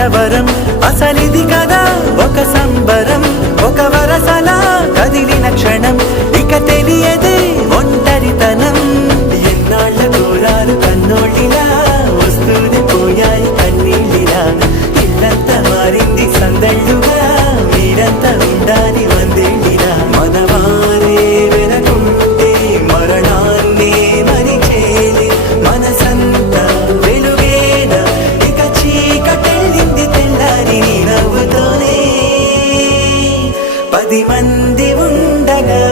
కలవరం అసలిది కదా ఒక సంబరం ఒక వరసలా కదిలిన క్షణం ఇక తెలియదే ఒంటరితనం ఎన్నాళ్ళ దూరాలు కన్నోళ్ళిలా వస్తూనే పోయాయి కన్నీళ్ళిలా ఇల్లంతా మారింది సందళ్ళుగా మీరంతా ఉండాలి వందేళ్ళిలా మనవారే వెనకుంటే మరణాన్నే మరిచేలే మనసంతా వెలుగేన ఇక చీకటెళ్ళింది తెల్లారి నీ నవ్వుతోనే 10 మంది ఉండగా